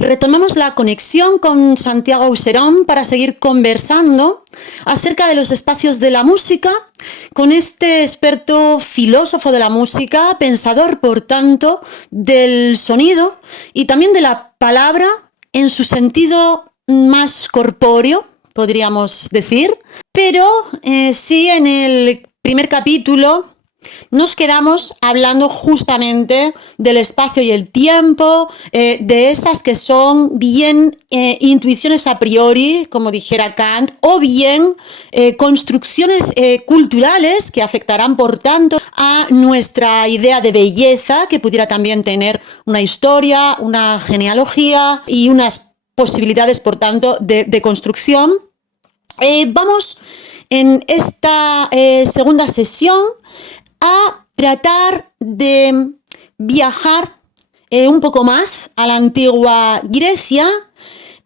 Retomamos la conexión con Santiago Auserón para seguir conversando acerca de los espacios de la música con este experto filósofo de la música, pensador, por tanto, del sonido y también de la palabra en su sentido más corpóreo, podríamos decir. Pero sí, en el primer capítulo nos quedamos hablando justamente del espacio y el tiempo, de esas que son bien intuiciones a priori, como dijera Kant, o bien construcciones culturales que afectarán, por tanto, a nuestra idea de belleza, que pudiera también tener una historia, una genealogía y unas posibilidades, por tanto, de construcción. Vamos en esta segunda sesión a tratar de viajar un poco más a la antigua Grecia,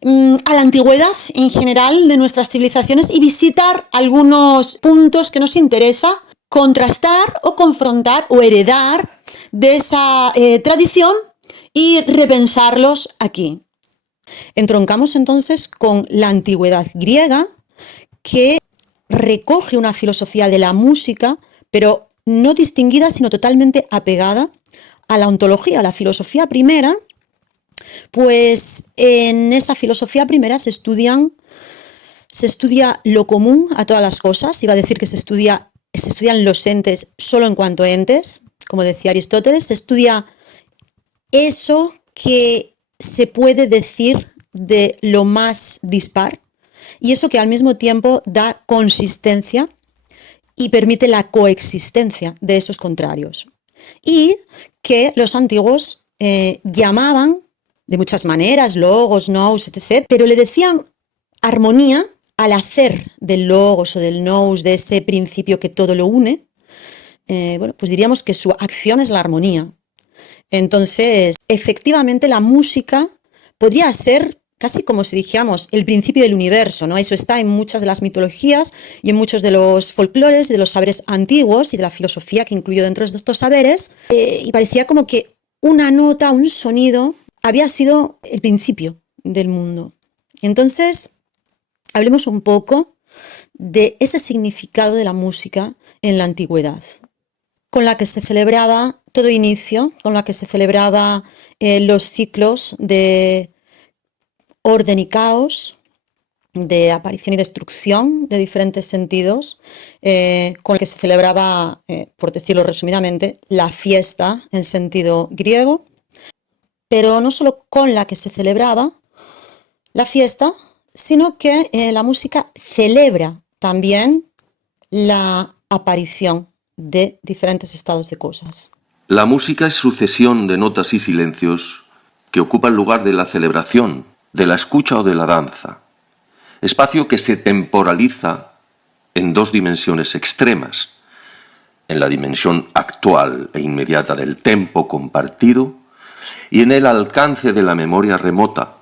a la antigüedad en general de nuestras civilizaciones y visitar algunos puntos que nos interesa contrastar o confrontar o heredar de esa tradición y repensarlos aquí. Entroncamos entonces con la antigüedad griega, que recoge una filosofía de la música, pero no distinguida, sino totalmente apegada a la ontología, a la filosofía primera. Pues en esa filosofía primera se estudia lo común a todas las cosas. Iba a decir que se estudian los entes solo en cuanto entes, como decía Aristóteles. Se estudia eso que se puede decir de lo más dispar y eso que al mismo tiempo da consistencia y permite la coexistencia de esos contrarios. Y que los antiguos llamaban de muchas maneras, logos, nous, etc., pero le decían armonía al hacer del logos o del nous, de ese principio que todo lo une. Pues diríamos que su acción es la armonía. Entonces, efectivamente, la música podría ser casi como si dijéramos el principio del universo, ¿no? Eso está en muchas de las mitologías y en muchos de los folclores, de los saberes antiguos y de la filosofía que incluyó dentro de estos saberes, y parecía como que una nota, un sonido, había sido el principio del mundo. Entonces, hablemos un poco de ese significado de la música en la antigüedad, con la que se celebraba todo inicio, con la que se celebraba los ciclos de orden y caos, de aparición y destrucción de diferentes sentidos, con el que se celebraba, por decirlo resumidamente, la fiesta en sentido griego, pero no solo con la que se celebraba la fiesta, sino que la música celebra también la aparición de diferentes estados de cosas. La música es sucesión de notas y silencios que ocupa el lugar de la celebración, de la escucha o de la danza, espacio que se temporaliza en dos dimensiones extremas, en la dimensión actual e inmediata del tempo compartido y en el alcance de la memoria remota,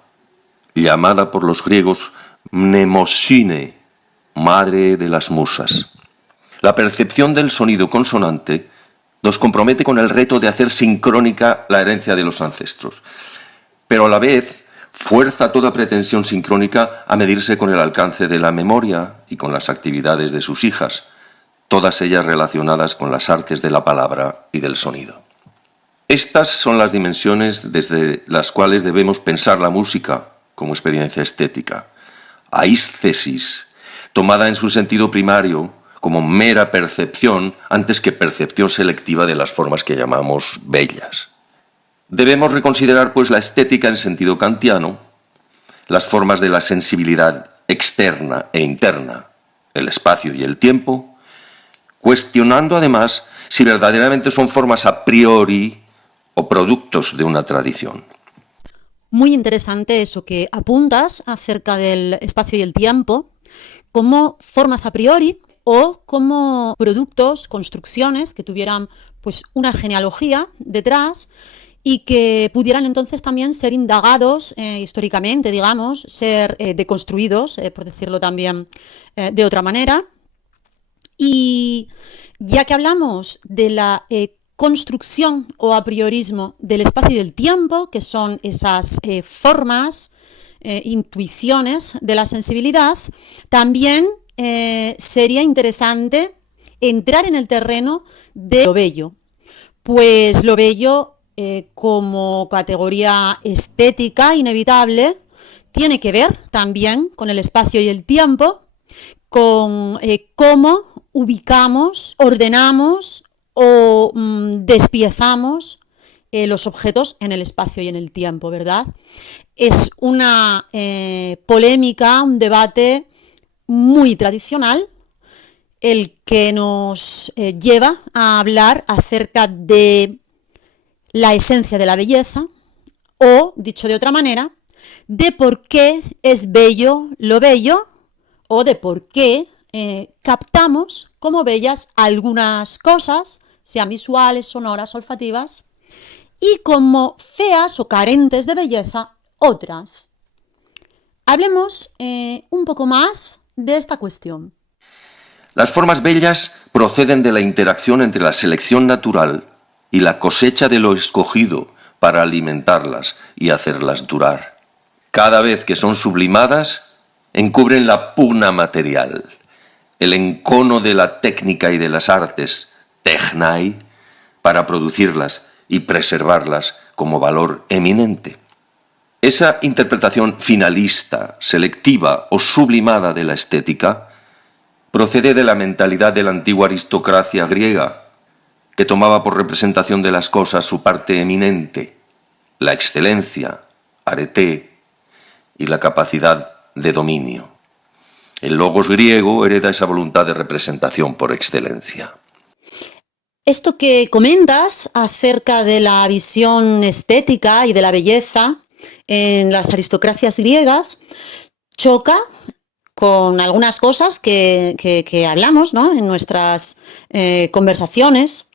llamada por los griegos mnemosine, madre de las musas. La percepción del sonido consonante nos compromete con el reto de hacer sincrónica la herencia de los ancestros, pero a la vez fuerza toda pretensión sincrónica a medirse con el alcance de la memoria y con las actividades de sus hijas, todas ellas relacionadas con las artes de la palabra y del sonido. Estas son las dimensiones desde las cuales debemos pensar la música como experiencia estética. Aísthesis, tomada en su sentido primario como mera percepción antes que percepción selectiva de las formas que llamamos bellas. Debemos reconsiderar, pues, la estética en sentido kantiano, las formas de la sensibilidad externa e interna, el espacio y el tiempo, cuestionando además si verdaderamente son formas a priori o productos de una tradición. Muy interesante eso que apuntas acerca del espacio y el tiempo, como formas a priori o como productos, construcciones que tuvieran pues una genealogía detrás y que pudieran entonces también ser indagados históricamente, digamos, ser deconstruidos, por decirlo también de otra manera. Y ya que hablamos de la construcción o a priorismo del espacio y del tiempo, que son esas formas, intuiciones de la sensibilidad, también sería interesante entrar en el terreno de lo bello. Pues lo bello, como categoría estética inevitable, tiene que ver también con el espacio y el tiempo, con cómo ubicamos, ordenamos o despiezamos los objetos en el espacio y en el tiempo, ¿verdad? Es una polémica, un debate muy tradicional, el que nos lleva a hablar acerca de la esencia de la belleza, o, dicho de otra manera, de por qué es bello lo bello, o de por qué captamos como bellas algunas cosas, sean visuales, sonoras, olfativas, y como feas o carentes de belleza otras. Hablemos un poco más de esta cuestión. Las formas bellas proceden de la interacción entre la selección natural y la cosecha de lo escogido para alimentarlas y hacerlas durar. Cada vez que son sublimadas, encubren la pugna material, el encono de la técnica y de las artes, technai, para producirlas y preservarlas como valor eminente. Esa interpretación finalista, selectiva o sublimada de la estética procede de la mentalidad de la antigua aristocracia griega, que tomaba por representación de las cosas su parte eminente, la excelencia, arete, y la capacidad de dominio. El logos griego hereda esa voluntad de representación por excelencia. Esto que comentas acerca de la visión estética y de la belleza en las aristocracias griegas choca con algunas cosas que hablamos, ¿no?, en nuestras conversaciones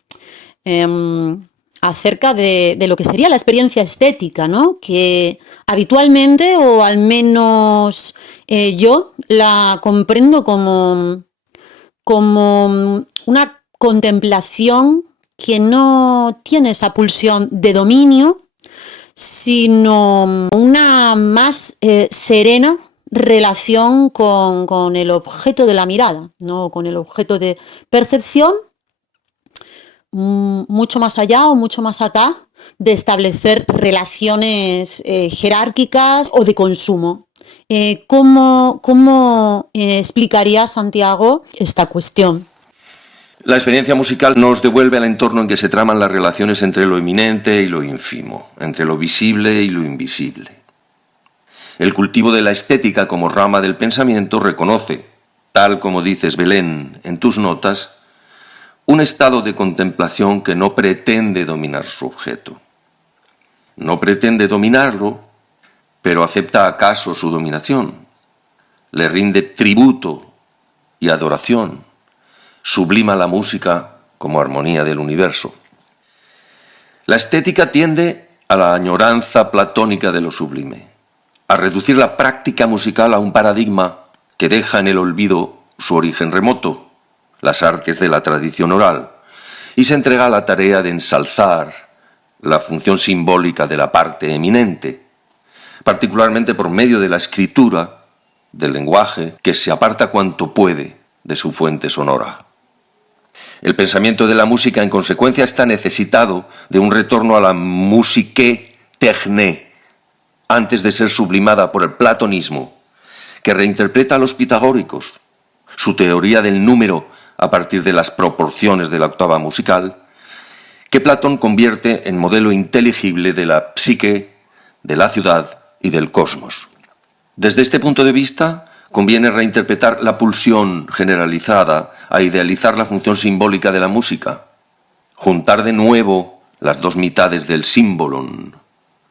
acerca de lo que sería la experiencia estética, ¿no?, que habitualmente, o al menos yo la comprendo como una contemplación que no tiene esa pulsión de dominio, sino una más serena relación con el objeto de la mirada, ¿no?, con el objeto de percepción, mucho más allá o mucho más acá de establecer relaciones jerárquicas o de consumo. ¿Cómo explicaría Santiago esta cuestión? La experiencia musical nos devuelve al entorno en que se traman las relaciones entre lo eminente y lo ínfimo, entre lo visible y lo invisible. El cultivo de la estética como rama del pensamiento reconoce, tal como dices, Belén, en tus notas, un estado de contemplación que no pretende dominar su objeto. No pretende dominarlo, pero acepta acaso su dominación. Le rinde tributo y adoración. Sublima la música como armonía del universo. La estética tiende a la añoranza platónica de lo sublime, a reducir la práctica musical a un paradigma que deja en el olvido su origen remoto, las artes de la tradición oral, y se entrega a la tarea de ensalzar la función simbólica de la parte eminente, particularmente por medio de la escritura, del lenguaje, que se aparta cuanto puede de su fuente sonora. El pensamiento de la música, en consecuencia, está necesitado de un retorno a la musique techné, antes de ser sublimada por el platonismo, que reinterpreta a los pitagóricos, su teoría del número a partir de las proporciones de la octava musical, que Platón convierte en modelo inteligible de la psique, de la ciudad y del cosmos. Desde este punto de vista, conviene reinterpretar la pulsión generalizada a idealizar la función simbólica de la música, juntar de nuevo las dos mitades del símbolon,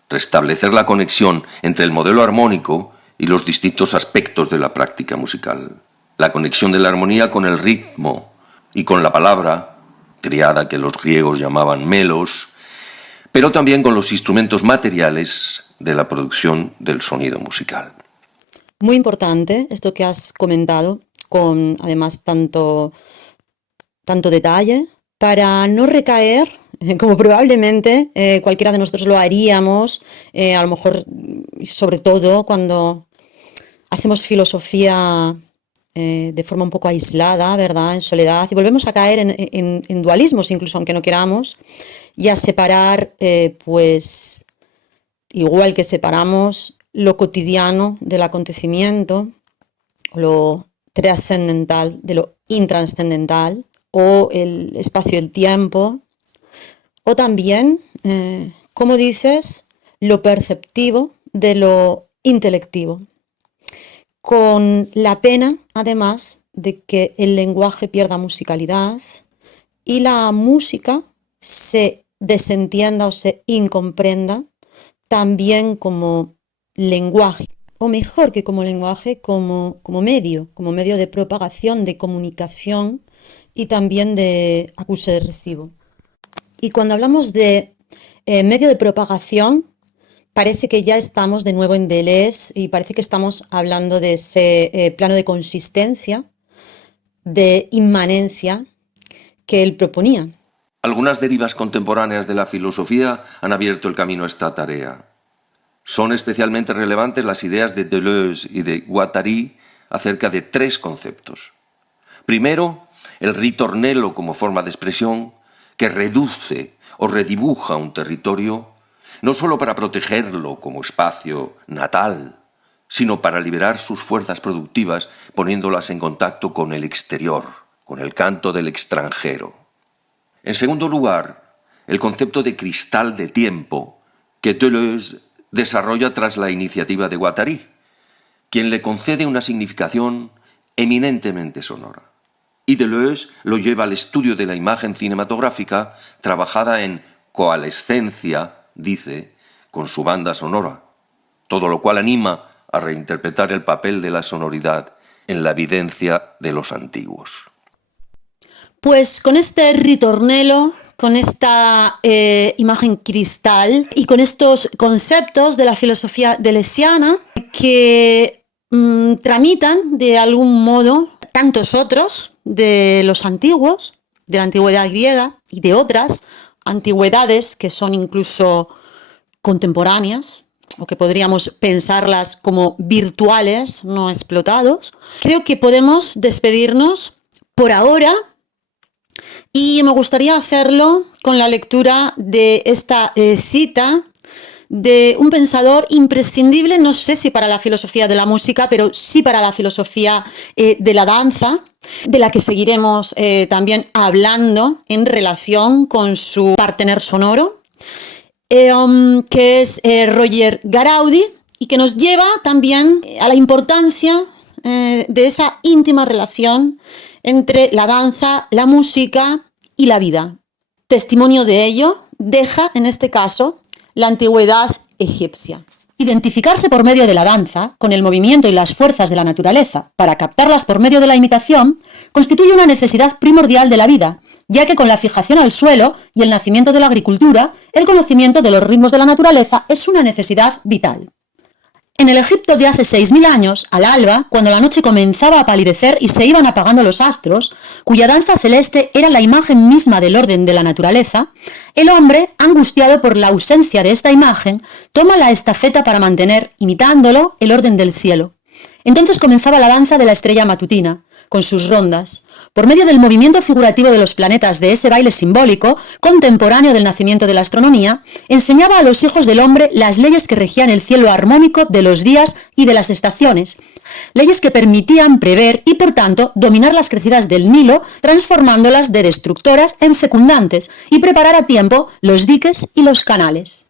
restablecer la conexión entre el modelo armónico y los distintos aspectos de la práctica musical, la conexión de la armonía con el ritmo y con la palabra, triada que los griegos llamaban melos, pero también con los instrumentos materiales de la producción del sonido musical. Muy importante esto que has comentado, con además tanto detalle, para no recaer, como probablemente cualquiera de nosotros lo haríamos, a lo mejor, sobre todo cuando hacemos filosofía de forma un poco aislada, ¿verdad?, en soledad, y volvemos a caer en dualismos, incluso aunque no queramos, y a separar, pues, igual que separamos lo cotidiano del acontecimiento, lo trascendental de lo intrascendental, o el espacio y el tiempo, o también, como dices, lo perceptivo de lo intelectivo, con la pena, además, de que el lenguaje pierda musicalidad y la música se desentienda o se incomprenda también como lenguaje, o mejor que como lenguaje, como medio de propagación, de comunicación y también de acuse de recibo. Y cuando hablamos de medio de propagación, parece que ya estamos de nuevo en Deleuze y parece que estamos hablando de ese plano de consistencia, de inmanencia que él proponía. Algunas derivas contemporáneas de la filosofía han abierto el camino a esta tarea. Son especialmente relevantes las ideas de Deleuze y de Guattari acerca de tres conceptos. Primero, el ritornello como forma de expresión que reduce o redibuja un territorio, no solo para protegerlo como espacio natal, sino para liberar sus fuerzas productivas poniéndolas en contacto con el exterior, con el canto del extranjero. En segundo lugar, el concepto de cristal de tiempo que Deleuze desarrolla tras la iniciativa de Guattari, quien le concede una significación eminentemente sonora. Y Deleuze lo lleva al estudio de la imagen cinematográfica trabajada en coalescencia, dice, con su banda sonora, todo lo cual anima a reinterpretar el papel de la sonoridad en la evidencia de los antiguos. Pues con este ritornello, con esta imagen cristal y con estos conceptos de la filosofía deleuziana que tramitan de algún modo tantos otros de los antiguos, de la antigüedad griega y de otras antigüedades que son incluso contemporáneas o que podríamos pensarlas como virtuales, no explotados. Creo que podemos despedirnos por ahora y me gustaría hacerlo con la lectura de esta cita de un pensador imprescindible, no sé si para la filosofía de la música, pero sí para la filosofía de la danza, de la que seguiremos también hablando en relación con su partener sonoro, que es Roger Garaudi, y que nos lleva también a la importancia de esa íntima relación entre la danza, la música y la vida. Testimonio de ello deja, en este caso, la antigüedad egipcia. Identificarse por medio de la danza, con el movimiento y las fuerzas de la naturaleza, para captarlas por medio de la imitación, constituye una necesidad primordial de la vida, ya que con la fijación al suelo y el nacimiento de la agricultura, el conocimiento de los ritmos de la naturaleza es una necesidad vital. En el Egipto de hace 6.000 años, al alba, cuando la noche comenzaba a palidecer y se iban apagando los astros, cuya danza celeste era la imagen misma del orden de la naturaleza, el hombre, angustiado por la ausencia de esta imagen, toma la estafeta para mantener, imitándolo, el orden del cielo. Entonces comenzaba la danza de la estrella matutina, con sus rondas. Por medio del movimiento figurativo de los planetas de ese baile simbólico, contemporáneo del nacimiento de la astronomía, enseñaba a los hijos del hombre las leyes que regían el cielo armónico de los días y de las estaciones, leyes que permitían prever y, por tanto, dominar las crecidas del Nilo, transformándolas de destructoras en fecundantes y preparar a tiempo los diques y los canales.